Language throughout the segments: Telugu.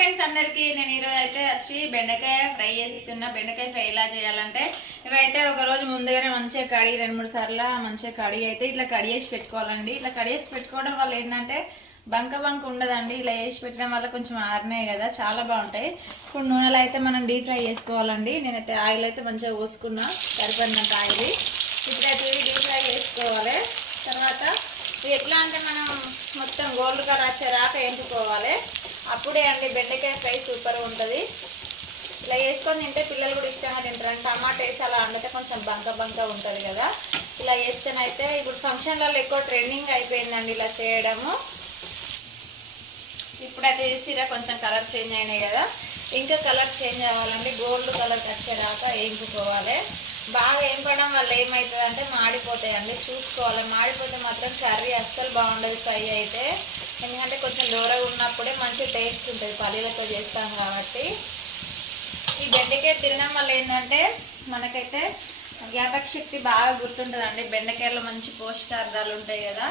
ఫ్రెండ్స్ అందరికి నేను ఈరోజు అయితే వచ్చి బెండకాయ ఫ్రై చేస్తున్నా. బెండకాయ ఫ్రై ఎలా చేయాలంటే ఇవైతే ఒక రోజు ముందుగానే మంచిగా కడిగి రెండు మూడు సార్లు మంచిగా కడిగి అయితే ఇట్లా కడిగేసి వేసి పెట్టుకోవాలండి. ఇట్లా కడిగేసి వేసి పెట్టుకోవడం వల్ల ఏంటంటే బంక బంక ఉండదండి. ఇలా వేసి పెట్టడం వల్ల కొంచెం ఆరినాయి కదా చాలా బాగుంటాయి. ఇప్పుడు నూనెలో అయితే మనం డీప్ ఫ్రై చేసుకోవాలండి. నేనైతే ఆయిల్ అయితే మంచిగా పోసుకున్నా సరిపడినంత ఆయిల్. ఇప్పుడైతే డీప్ ఫ్రై చేసుకోవాలి. తర్వాత ఎట్లా అంటే మనం మొత్తం గోల్డ్ కలర్ వచ్చేదాకా వేయించుకోవాలి అప్పుడే అండి బెండకాయ ఫ్రై సూపర్ ఉంటుంది. ఇలా వేసుకొని తింటే పిల్లలు కూడా ఇష్టంగా తింటారు. టమాటా వేసి అలా వండితే కొంచెం బంక బంక ఉంటుంది కదా. ఇలా వేస్తేనైతే ఇప్పుడు ఫంక్షన్లలో ఎక్కువ ట్రెండింగ్ అయిపోయిందండి ఇలా చేయడము. ఇప్పుడైతే వేసిరా కొంచెం కలర్ చేంజ్ అయినాయి కదా. ఇంకా కలర్ చేంజ్ అవ్వాలండి. గోల్డ్ కలర్ వచ్చేదాకా వేయించుకోవాలి. బాగా వేయింపడం వల్ల ఏమవుతుంది అంటే మాడిపోతాయండి. చూసుకోవాలి. మాడిపోతే మాత్రం కర్రీ అస్సలు బాగుండదు ఫ్రై అయితే. ఎందుకంటే కొంచెం దూరంగా ఉన్నప్పుడే మంచి టేస్ట్ ఉంటుంది. పల్లీలతో చేస్తాం కాబట్టి. ఈ బెండకాయ తినడం వల్ల ఏంటంటే మనకైతే జ్ఞాపక శక్తి బాగా గుర్తుంటుందండి. బెండకాయలో మంచి పోషకార్థాలు ఉంటాయి కదా.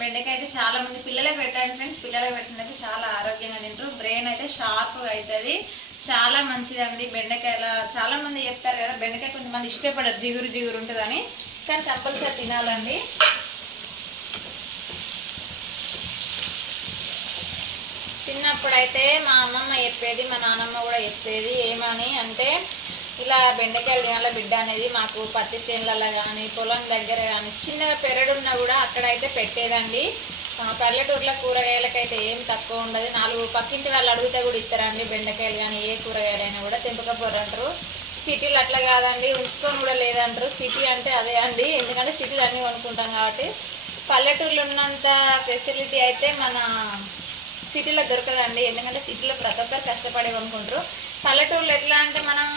బెండకాయ అయితే చాలా మంది పిల్లలే పెట్టండి ఫ్రెండ్స్ పిల్లలే పెట్టినైతే చాలా ఆరోగ్యంగా తింటారు. బ్రెయిన్ అయితే షార్ప్గా అవుతుంది చాలా మంచిదండి బెండకాయల. చాలా మంది చెప్తారు కదా బెండకాయ కొంతమంది ఇష్టపడరు. జిగురు జిగురు ఉంటుందని. కానీ కంపల్సరీ తినాలండి. చిన్నప్పుడు అయితే మా అమ్మమ్మ చెప్పేది మా నాన్నమ్మ కూడా చెప్పేది ఏమని అంటే ఇలా బెండకాయలు తినాల బిడ్డ అనేది మాకు పత్తి చేనులలో కానీ పొలం దగ్గర కానీ చిన్నగా పెరడున్నా కూడా అక్కడైతే పెట్టేదండి. పల్లెటూరులో కూరగాయలకైతే ఏం తక్కువ ఉండదు. నాలుగు పక్కింటి వాళ్ళు అడిగితే కూడా ఇస్తారండి బెండకాయలు కానీ ఏ కూరగాయలైనా కూడా తెంపకపోరు అంటారు. సిటీలు అట్లా కాదండి ఉంచుకొని కూడా లేదంటారు. సిటీ అంటే అదే అండి. ఎందుకంటే సిటీలు అన్నీ కొనుక్కుంటాం కాబట్టి. పల్లెటూరులో ఉన్నంత ఫెసిలిటీ అయితే మన సిటీలో దొరకదండి. ఎందుకంటే సిటీలో ప్రతి ఒక్కరు కష్టపడేవి కొనుక్కుంటారు పల్లెటూరులో ఎట్లా అంటే మనం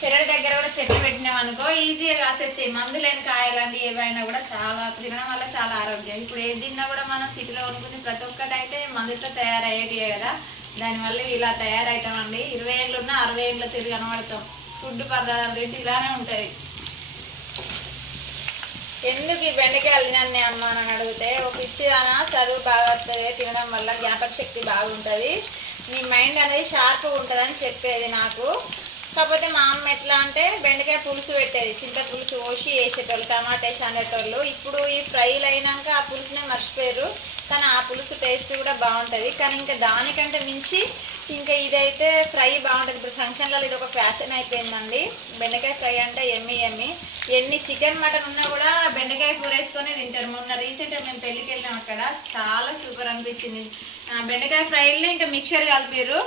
పెరడి దగ్గర కూడా చెట్లు పెట్టినాం అనుకో ఈజీగా కాసేస్తాయి మందు లేని కాయలండి ఏవైనా కూడా చాలా తినడం వల్ల చాలా ఆరోగ్యం. ఇప్పుడు ఏది తిన్నా కూడా మనం సిటీలో కొనుక్కుంది ప్రతి ఒక్కటి అయితే మందుతో తయారయ్యేటి కదా. దానివల్ల ఇలా తయారవుతామండి ఇరవై ఏళ్ళు ఉన్నా అరవై ఏళ్ళు తిరిగి కనబడతాం. ఫుడ్ పదార్థాలు ఇలానే ఉంటాయి. ఎందుకు ఈ బెండకాయలు తినన్నే అమ్మ అని అడిగితే ఒక ఇచ్చిదానా చదువు బాగా వస్తుంది తినడం వల్ల జ్ఞాపక శక్తి బాగుంటుంది మీ మైండ్ అనేది షార్ప్గా ఉంటుందని చెప్పేది నాకు. కాకపోతే మా అమ్మ ఎట్లా అంటే బెండకాయ పులుసు పెట్టేది చింత పులుసు పోసి వేసేటోళ్ళు టమాటా వేసి అనేటోళ్ళు ఇప్పుడు ఈ ఫ్రైలు అయినాక ఆ పులుసునే మర్చిపోయారు కానీ ఆ పులుసు టేస్ట్ కూడా బాగుంటుంది. కానీ ఇంకా దానికంటే మించి ఇంకా ఇదైతే ఫ్రై బాగుంటుంది. ఇప్పుడు ఫంక్షన్లలో ఇది ఒక ఫ్యాషన్ అయిపోయిందండి. బెండకాయ ఫ్రై అంటే ఎమ్మి ఎమ్మి. ఎన్ని చికెన్ మటన్ ఉన్నా కూడా బెండకాయ కూర వేసుకొని తింటారు. మొన్న రీసెంట్గా మేము పెళ్ళికి వెళ్ళాం అక్కడ. చాలా సూపర్ అనిపించింది. బెండకాయ ఫ్రైలో ఇంకా మిక్చర్ కలిపారు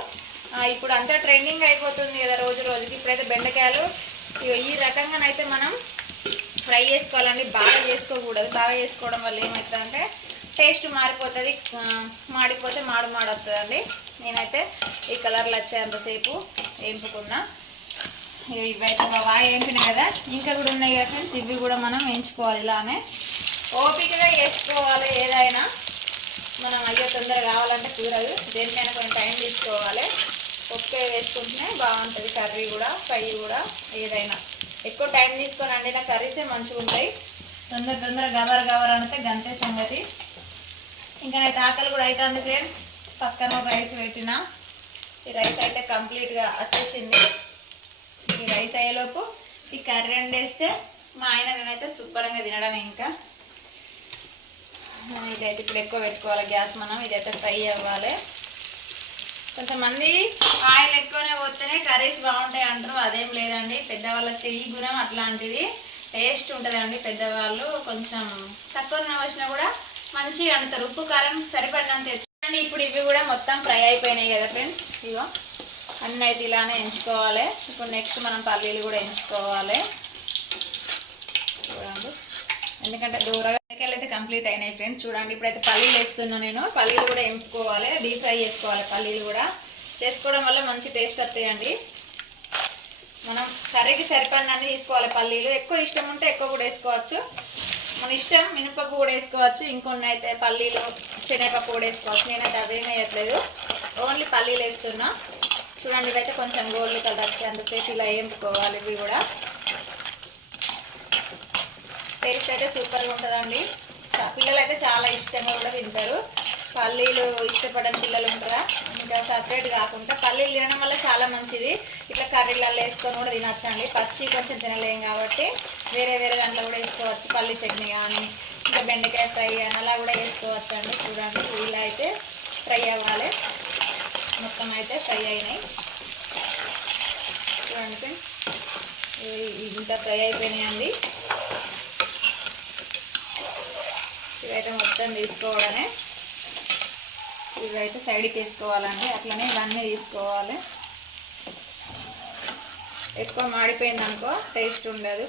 ఇప్పుడు అంతా ట్రెండింగ్ అయిపోతుంది కదా రోజు రోజుకి. ఇప్పుడైతే బెండకాయలు. ఇగో ఈ రకంగానైతే మనం ఫ్రై చేసుకోవాలండి. బాగా చేసుకోకూడదు. బాగా చేసుకోవడం వల్ల ఏమవుతుందంటే టేస్ట్ మారిపోతుంది మాడిపోతే మాడు మాడు నేనైతే ఈ కలర్లు వచ్చేంతసేపు వేయించుకున్నా. ఇవైతే బాగా వేయించినాయి కదా ఇంకా కూడా ఉన్నాయి కదా ఫ్రెండ్స్ ఇవి కూడా మనం వేయించుకోవాలి ఇలానే. ఓపికగా వేసుకోవాలి ఏదైనా. మనం అయ్యో తొందరగా కావాలంటే కూరలు దేనికైనా కొంచెం టైం తీసుకోవాలి. ఒకే వేసుకుంటేనే బాగుంటుంది కర్రీ కూడా ఫ్రై కూడా ఏదైనా. ఎక్కువ టైం తీసుకొని అండిన కర్రీసే మంచిగా ఉంటాయి తొందర తొందర గవర్ గవర్ అంటే గంతే సంగతి. ఇంకా అయితే ఆకలి కూడా అవుతుంది ఫ్రెండ్స్. పక్కన రైస్ పెట్టిన. ఈ రైస్ అయితే కంప్లీట్గా వచ్చేసింది. ఈ రైస్ అయ్యేలోపు ఈ కర్రీ వండేస్తే మా ఆయన నేనైతే శుభ్రంగా తినడం ఇంకా. ఇదైతే ఇప్పుడు ఎక్కువ పెట్టుకోవాలి గ్యాస్ మనం. ఇదైతే ఫ్రై అవ్వాలి. కొంతమంది ఆయిల్ ఎక్కువనే పోతేనే కర్రీస్ బాగుంటాయి అంటారు. అదేం లేదండి. పెద్దవాళ్ళ చెయ్యి గుణం అట్లాంటిది. టేస్ట్ ఉంటుందండి పెద్దవాళ్ళు. కొంచెం తక్కువ వచ్చినా కూడా మంచిగా అంటారు ఉప్పు కారం సరిపడినంత ఎత్తండి ఇప్పుడు ఇవి కూడా మొత్తం ఫ్రై అయిపోయినాయి కదా ఫ్రెండ్స్ ఇగో అన్నీ అయితే ఇలానే ఎంచుకోవాలి. ఇప్పుడు నెక్స్ట్ మనం పల్లీలు కూడా ఎంచుకోవాలి. చూడండి. ఎందుకంటే దూరంగా అయితే కంప్లీట్ అయినాయి ఫ్రెండ్స్ చూడండి ఇప్పుడైతే పల్లీలు వేస్తున్నాను నేను. పల్లీలు కూడా ఎంపుకోవాలి డీప్ ఫ్రై చేసుకోవాలి పల్లీలు కూడా. చేసుకోవడం వల్ల మంచి టేస్ట్ వస్తాయండి. మనం కర్రీకి సరిపడినన్ని తీసుకోవాలి పల్లీలు. ఎక్కువ ఇష్టం ఉంటే ఎక్కువ కూడా వేసుకోవచ్చు. మన ఇష్టం మినపప్పు కూడా వేసుకోవచ్చు. ఇంకొన్ని అయితే పల్లీలు శనగపప్పు కూడా వేసుకోవచ్చు. నేనైతే అవేం వేయట్లేదు. ఓన్లీ పల్లీలు వేస్తున్నా. చూడండి ఇవైతే కొంచెం గోల్డ్ కలర్ వచ్చేంతసేపు ఇలా వేపుకోవాలి ఇవి కూడా. టేస్ట్ అయితే సూపర్గా ఉంటుందండి. పిల్లలు అయితే చాలా ఇష్టంగా కూడా తింటారు. పల్లీలు ఇష్టపడని పిల్లలు ఉంటారా? ఇంకా సపరేట్ కాకుండా పల్లీలు తినడం వల్ల చాలా మంచిది. ఇట్లా కర్రీలలో వేసుకొని కూడా తినచ్చండి. పచ్చి కొంచెం తినలేం కాబట్టి వేరే వేరే దాంట్లో కూడా వేసుకోవచ్చు. పల్లీ చట్నీ కానీ ఇంకా బెండకాయ ఫ్రై కానీ అలా కూడా వేసుకోవచ్చు అండి చూడండి ఇలా అయితే ఫ్రై అవ్వాలి. మొత్తం అయితే ఫ్రై అయినాయి. చూడండి ఫ్రెండ్స్ ఇంత ఫ్రై అయిపోయినాయండి. ఇవైతే మొత్తం తీసుకోవడమే. ఇవైతే సైడ్కి వేసుకోవాలండి. అట్లనే ఇవన్నీ తీసుకోవాలి ఎక్కువ మాడిపోయిందనుకో టేస్ట్ ఉండదు.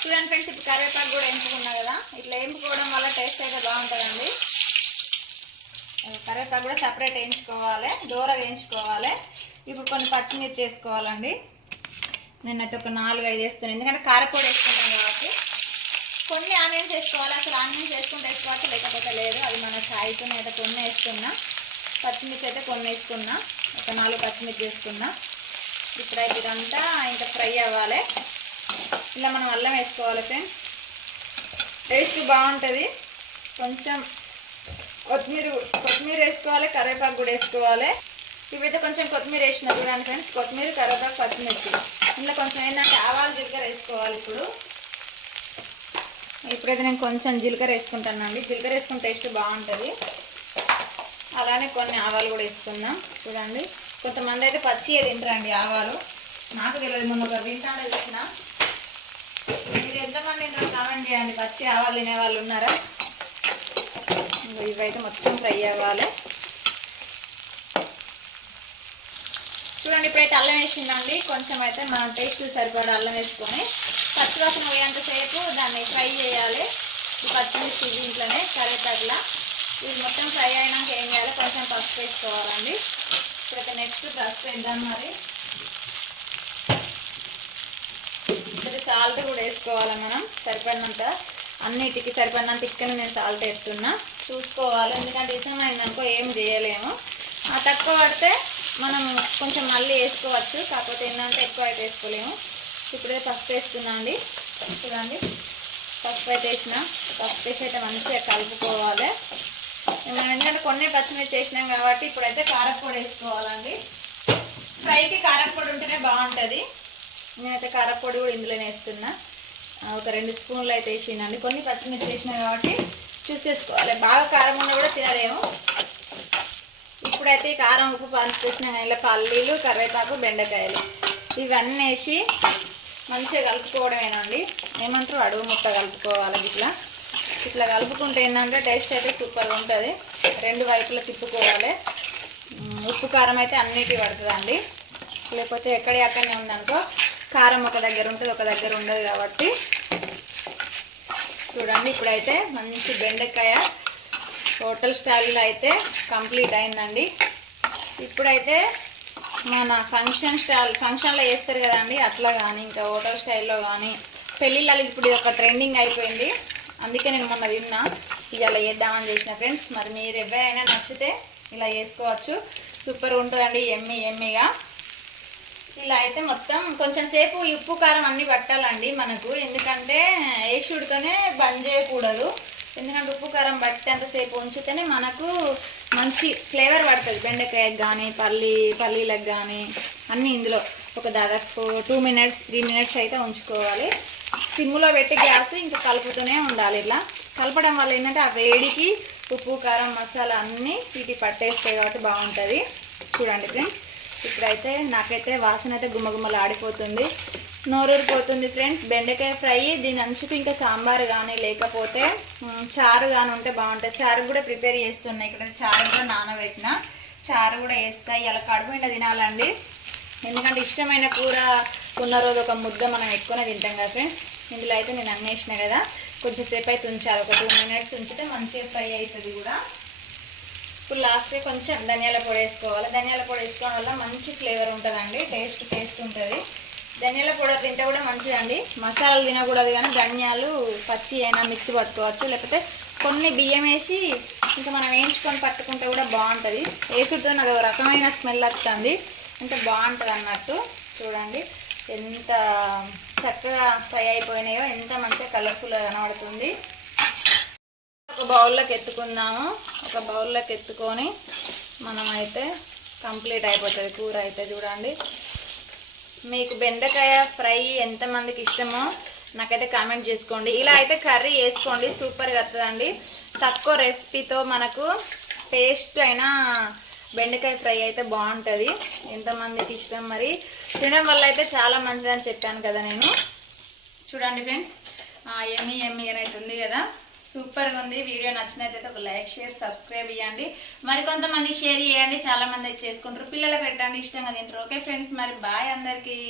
చూడండి ఫ్రెండ్స్ ఇప్పుడు కరివేపాకు కూడా ఎంపుకున్నా కదా. ఇట్లా ఎంపుకోవడం వల్ల టేస్ట్ అయితే బాగుంటుందండి. కరివేపాకు కూడా సపరేట్ వేయించుకోవాలి. దూరగా వేయించుకోవాలి. ఇప్పుడు కొన్ని పచ్చిమిర్చి వేసుకోవాలండి. నేనైతే ఒక నాలుగు ఐదు వేస్తున్నాను. ఎందుకంటే కారపొడి వేసుకుంటాం కాబట్టి. కొన్ని ఆనియన్స్ వేసుకోవాలి. అసలు ఆనియన్స్ వేసుకుంటే వేసుకోవచ్చు లేకపోతే లేదు. అది మన ఛాయ్తో అయితే కొన్ని వేసుకున్నా. పచ్చిమిర్చి అయితే కొన్ని వేసుకున్నా. ఒక నాలుగు పచ్చిమిర్చి వేసుకున్నా. ఇప్పుడైతే ఇదంతా ఇంకా ఫ్రై అవ్వాలి. ఇలా మనం అల్లం వేసుకోవాలి ఫ్రెండ్స్ టేస్ట్ బాగుంటుంది. కొంచెం కొత్తిమీర కొత్తిమీర వేసుకోవాలి. కరివేపాకు కూడా వేసుకోవాలి. ఇవైతే కొంచెం కొత్తిమీర వేసిన చూడండి ఫ్రెండ్స్ కొత్తిమీర తర్వాత పచ్చిమిర్చి. ఇందులో కొంచెం ఏంటంటే ఆవాలు జీలకర్ర వేసుకోవాలి ఇప్పుడు. ఇప్పుడైతే నేను కొంచెం జీలకర్ర వేసుకుంటానండి. జీలకర్ర వేసుకున్న టేస్ట్ బాగుంటుంది. అలానే కొన్ని ఆవాలు కూడా వేసుకుందాం. చూడండి. కొంతమంది అయితే పచ్చియే తింటారండి ఆవాలు. నాకు తెలియదు మొన్న ఒక తింటాడే చూసిన మీరు ఎంతమంది తింటారు కామెంట్ చేయండి. పచ్చి ఆవాలు తినే వాళ్ళు ఉన్నారా? ఇవైతే మొత్తం ఫ్రై అవ్వాలి. చూడండి ఇప్పుడైతే అల్లం వేసిందండి. కొంచెం అయితే మన టేస్ట్ సరిపడా అల్లం వేసుకొని పచ్చివాసన పోయేంతసేపు దాన్ని ఫ్రై చేయాలి. ఈ పచ్చిమిర్చి దీంట్లోనే కరివేపాకులా. ఇది మొత్తం ఫ్రై అయినాక ఏం చేయాలి? కొంచెం పసుపు వేసుకోవాలండి. ఇప్పుడైతే నెక్స్ట్ పసుపు వేద్దాం మరి. ఇప్పుడు సాల్ట్ కూడా వేసుకోవాలి మనం సరిపడినంత. అన్నిటికి సరిపడినంత ఇక్కడ నేను సాల్ట్ వేస్తున్నా. చూసుకోవాలి ఎందుకంటే ఇష్టం అయిందనుకో ఏం చేయలేము. తక్కువ పడితే మనం కొంచెం మళ్ళీ వేసుకోవచ్చు కాకపోతే ఏంటంటే ఎక్కువ అయితే వేసుకోలేము. ఇప్పుడే పసుపు వేస్తున్నా అండి. చూడండి. పసుపు అయితే వేసిన. పసుపు వేసి అయితే మంచిగా కలుపుకోవాలి. మనం ఎందుకంటే కొన్ని పచ్చిమిర్చి వేసినాం కాబట్టి ఇప్పుడైతే కారపొడి వేసుకోవాలండి. ఫ్రైకి కారపొడి ఉంటేనే బాగుంటుంది. నేనైతే కారపొడి కూడా ఇందులోనే వేస్తున్నా. ఒక రెండు స్పూన్లు అయితే వేసినండి కొన్ని పచ్చిమిర్చి వేసినా కాబట్టి చూసేసుకోవాలి. బాగా కారం ఉన్నా కూడా తినలేము. ఇప్పుడైతే కారం ఉప్పు పంచి ఇలా పల్లీలు కరివేపాకు బెండకాయలు. ఇవన్నీ వేసి మంచిగా కలుపుకోవడమేనండి. ఏమంటారు? అడుగు ముక్క కలుపుకోవాలి ఇట్లా. ఇట్లా కలుపుకుంటే ఏంటంటే టేస్ట్ అయితే సూపర్గా ఉంటుంది. రెండు వైపులా తిప్పుకోవాలి. ఉప్పు కారం అయితే అన్నిటి పడుతుందండి. లేకపోతే ఎక్కడి అక్కడనే ఉందనుకో కారం ఒక దగ్గర ఉంటుంది ఒక దగ్గర ఉండదు కాబట్టి. చూడండి ఇప్పుడైతే మంచి బెండకాయ హోటల్ స్టైల్లో అయితే కంప్లీట్ అయిందండి. ఇప్పుడైతే మన ఫంక్షన్ స్టైల్ ఫంక్షన్లో చేస్తారు కదండి అట్లా కానీ ఇంకా హోటల్ స్టైల్లో కానీ పెళ్ళిళ్ళకి ఇప్పుడు ఇది ఒక ట్రెండింగ్ అయిపోయింది. అందుకే నేను మొన్న తిన్నా. ఇవాళ వేద్దామని చేసిన ఫ్రెండ్స్. మరి మీరు ఎవరైనా నచ్చితే ఇలా చేసుకోవచ్చు. సూపర్ ఉంటుందండి ఎమ్మి ఎమ్మిగా. ఇలా అయితే మొత్తం కొంచెం సేపు ఉప్పు కారం అన్నీ పట్టాలండి మనకు. ఎందుకంటే ఏషుడితోనే బంద్ చేయకూడదు. ఎందుకంటే ఉప్పు కారం పట్టేంతసేపు ఉంచితేనే మనకు మంచి ఫ్లేవర్ పడుతుంది. బెండకాయకి కానీ పల్లి పల్లీలకు కానీ అన్నీ ఇందులో ఒక దాదాపు టూ మినిట్స్ త్రీ మినిట్స్ అయితే ఉంచుకోవాలి. సిమ్లో పెట్టి గ్యాస్ ఇంకా కలుపుతూనే ఉండాలి ఇలా కలపడం వల్ల ఏంటంటే ఆ వేడికి ఉప్పు కారం మసాలా అన్నీ వీటి పట్టేస్తాయి కాబట్టి బాగుంటుంది. చూడండి ఫ్రెండ్స్ ఇప్పుడైతే నాకైతే వాసన అయితే గుమ్మగుమ్మలు ఆడిపోతుంది నోరూరిపోతుంది ఫ్రెండ్స్. బెండకాయ ఫ్రై దీని అంచుకు ఇంకా సాంబార్ కానీ లేకపోతే చారు కానీ ఉంటే బాగుంటుంది. చారు కూడా ప్రిపేర్ చేస్తున్నాయి ఇక్కడ చారు కూడా నానబెట్టిన. చారు కూడా వేస్తాయి ఇలా కడుపు నిండా తినాలండి. ఎందుకంటే ఇష్టమైన కూర ఉన్న రోజు ఒక ముద్ద మనం ఎక్కువనే తింటాం కదా ఫ్రెండ్స్. ఇందులో అయితే నేను అన్నేసిన కదా. కొంచెంసేపు అయితే ఉంచాలి. ఒక టూ మినిట్స్ ఉంచితే మంచిగా ఫ్రై అవుతుంది కూడా. ఇప్పుడు లాస్ట్కి కొంచెం ధనియాల పొడి వేసుకోవాలి. ధనియాల పొడి వేసుకోవడం వల్ల మంచి ఫ్లేవర్ ఉంటుందండి. టేస్ట్ టేస్ట్ ఉంటుంది. ధనియాల పొడి తింటే కూడా మంచిదండి. మసాలాలు తినకూడదు కానీ ధనియాలు పచ్చి అయినా మిక్సీ పట్టుకోవచ్చు. లేకపోతే కొన్ని బియ్యం వేసి ఇంకా మనం వేయించుకొని పట్టుకుంటే కూడా బాగుంటుంది. వేసుతో అది ఒక రకమైన స్మెల్ వస్తుంది. అంటే బాగుంటుంది అన్నట్టు. చూడండి. ఎంత చక్కగా ఫ్రై అయిపోయినాయో ఎంత మంచిగా కలర్ఫుల్గా కనబడుతుంది. ఒక బౌల్లోకి ఎత్తుకుందాము. ఒక బౌల్లోకి ఎత్తుకొని మనమైతే కంప్లీట్ అయిపోతుంది కూర అయితే చూడండి. మీకు బెండకాయ ఫ్రై ఎంతమందికి ఇష్టమో నాకైతే కామెంట్ చేసుకోండి. ఇలా అయితే కర్రీ వేసుకోండి సూపర్గా వస్తుందండి. తక్కువ రెసిపీతో మనకు టేస్ట్ అయినా బెండకాయ ఫ్రై అయితే బాగుంటుంది. ఎంతమందికి ఇష్టం మరి? తినడం వల్ల అయితే చాలా మంచిదని చెప్పాను కదా నేను. చూడండి ఫ్రెండ్స్ ఎమ్మి ఎమ్మి అని అయితే ఉంది కదా. సూపర్గా ఉంది వీడియో నచ్చినట్లయితే ఒక లైక్ షేర్ సబ్స్క్రైబ్ చేయండి మరి కొంతమంది షేర్ చేయండి చాలా మంది చేసుకుంటారు. పిల్లలకు పెట్టండి ఇష్టంగా తింటారు. ఓకే ఫ్రెండ్స్ మరి బాయ్ అందరికీ.